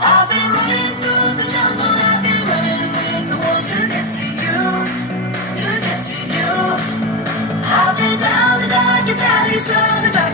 I've been running through the jungle, I've been running with the wolves to get to you, to get to you. I've been down the darkest alleys of the dark.